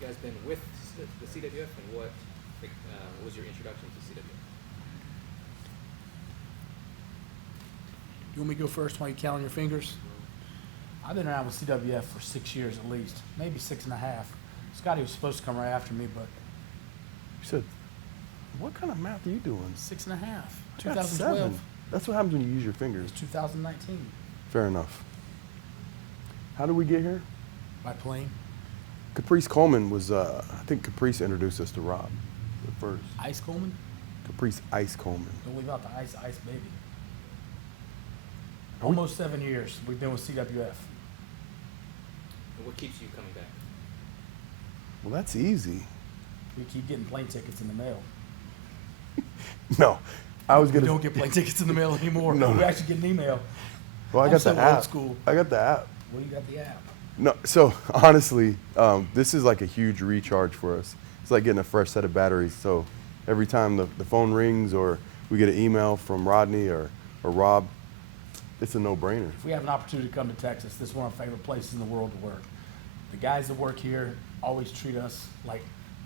you guys been with the CWF, and what was your introduction to CWF? You want me to go first while you count on your fingers? I've been around with CWF for 6 years at least, maybe 6.5. Scotty was supposed to come right after me, but You said, what kind of math are you doing? 6.5. I got 2012. 7. That's what happens when you use your fingers. 2019. Fair enough. How did we get here? By plane. Caprice Coleman was, I think Caprice introduced us to Rob at first. Ice Coleman? Caprice Ice Coleman. Don't leave out the ice baby. Are we- Almost 7 years we've been with CWF. And what keeps you coming back? Well, that's easy. We keep getting plane tickets in the mail. No, I was We gonna. don't get plane tickets in the mail anymore. No. We actually get an email. Well, I I'm got so the app. old school. I got the app. Well, you got the app. No, so honestly, this is like a huge recharge for us. It's like getting a fresh set of batteries. So every time the phone rings or we get an email from Rodney or Rob, it's a no-brainer. If we have an opportunity to come to Texas, this is one of our favorite places in the world to work. The guys that work here always treat us like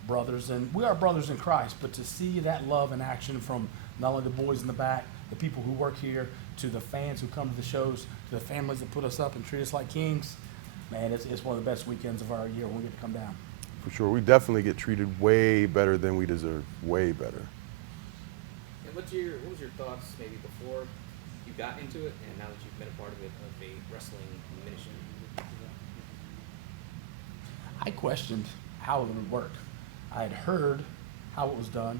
brothers, and we are brothers in Christ, but to see that love in action from not only the boys in the back, the people who work here, to the fans who come to the shows, to the families that put us up and treat us like kings, man, it's one of the best weekends of our year when we get to come down. For sure, we definitely get treated way better than we deserve. Way better. And what was your thoughts maybe before you got into it, and now that you've been a part of it, of a wrestling ministry? I questioned how it would work. I had heard how it was done,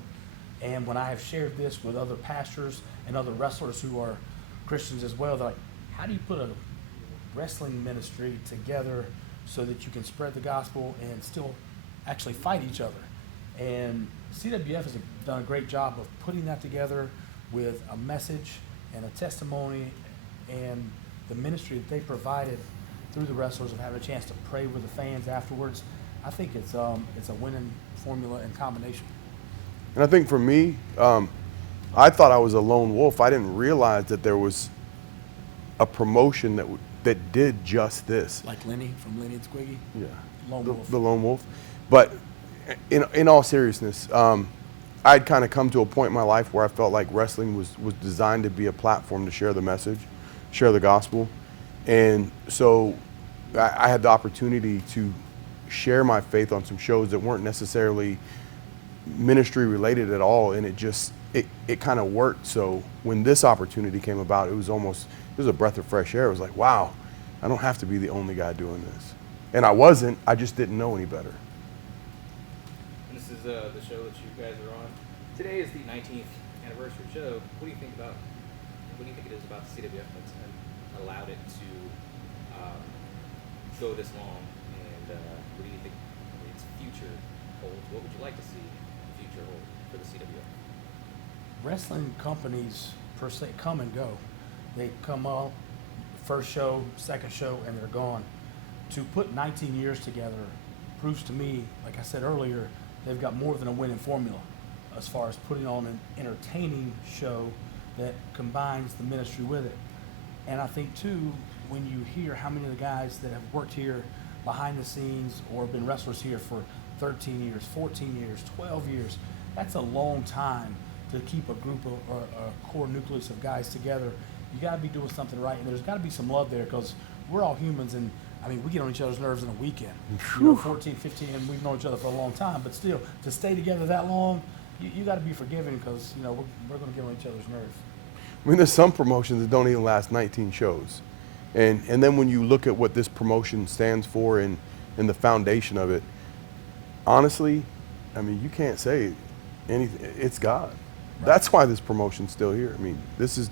and when I have shared this with other pastors and other wrestlers who are Christians as well, they're like, how do you put a wrestling ministry together so that you can spread the gospel and still actually fight each other? And CWF has done a great job of putting that together with a message and a testimony and the ministry that they provided through the wrestlers of having a chance to pray with the fans afterwards. I think it's a winning formula and combination. And I think for me, I thought I was a lone wolf. I didn't realize that there was a promotion that did just this. Like Lenny from Lenny and Squiggy. Yeah, Lone wolf. the lone wolf. But in all seriousness, I'd kind of come to a point in my life where I felt like wrestling was designed to be a platform to share the message, share the gospel. And so I had the opportunity to share my faith on some shows that weren't necessarily ministry related at all, and it kind of worked. So when this opportunity came about, it was a breath of fresh air. It was like, wow, I don't have to be the only guy doing this. And I wasn't, I just didn't know any better. And this is the show that you guys are on. Today is the 19th anniversary show. What do you think it is about CWF that's allowed it to go this long? And what do you think its future holds? What would you like to see the future hold for the CWF? Wrestling companies per se come and go. They come up, first show, second show, and they're gone. To put 19 years together proves to me, like I said earlier, they've got more than a winning formula as far as putting on an entertaining show that combines the ministry with it. And I think too, when you hear how many of the guys that have worked here behind the scenes or been wrestlers here for 13 years, 14 years, 12 years, that's a long time to keep a group of, or a core nucleus of guys together. You got to be doing something right, and there's got to be some love there, because we're all humans, and I mean, we get on each other's nerves in a weekend. You know, 14, 15, and we've known each other for a long time, but still, to stay together that long, you got to be forgiving, because, you know, we're going to get on each other's nerves. I mean, there's some promotions that don't even last 19 shows. And then when you look at what this promotion stands for and the foundation of it, honestly, I mean, you can't say anything. It's God. Right. That's why this promotion's still here. I mean, this is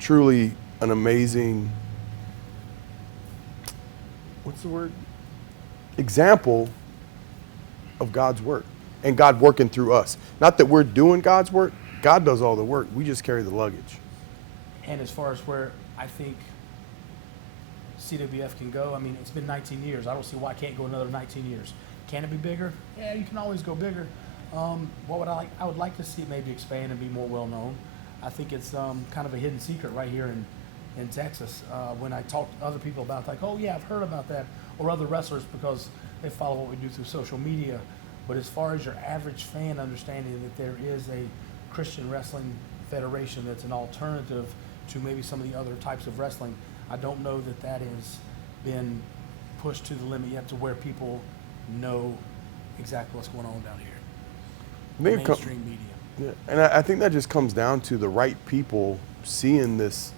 truly an amazing, what's the word? Example of God's work and God working through us. Not that we're doing God's work. God does all the work. We just carry the luggage. And as far as where I think CWF can go, I mean, it's been 19 years. I don't see why it can't go another 19 years. Can it be bigger? Yeah, you can always go bigger. What would I like? I would like to see it maybe expand and be more well known. I think it's kind of a hidden secret right here in Texas. When I talk to other people about it, like, oh yeah, I've heard about that, or other wrestlers, because they follow what we do through social media. But as far as your average fan understanding that there is a Christian Wrestling Federation that's an alternative to maybe some of the other types of wrestling, I don't know that that has been pushed to the limit yet to where people know exactly what's going on down here. I think it co- Mainstream media. Yeah, and I think that just comes down to the right people seeing this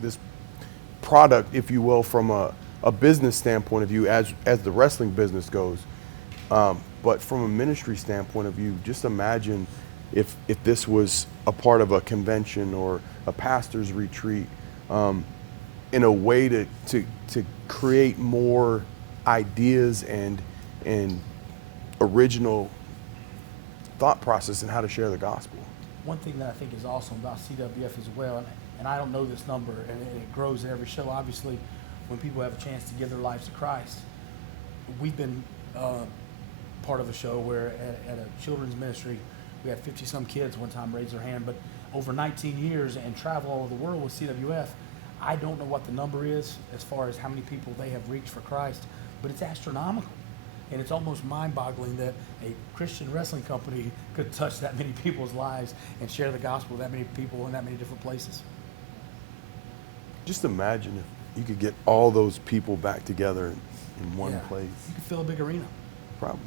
product, if you will, from a business standpoint of view, as the wrestling business goes. But from a ministry standpoint of view, just imagine if this was a part of a convention or a pastor's retreat, in a way to create more ideas and original thought process in how to share the gospel. One thing that I think is awesome about CWF as well, and I don't know this number, and it grows every show, obviously, when people have a chance to give their lives to Christ. We've been part of a show where at a children's ministry, we had 50-some kids one time raise their hand, but over 19 years and travel all over the world with CWF, I don't know what the number is as far as how many people they have reached for Christ, but it's astronomical. And it's almost mind-boggling that a Christian wrestling company could touch that many people's lives and share the gospel with that many people in that many different places. Just imagine if you could get all those people back together in one Yeah. place. You could fill a big arena. Probably.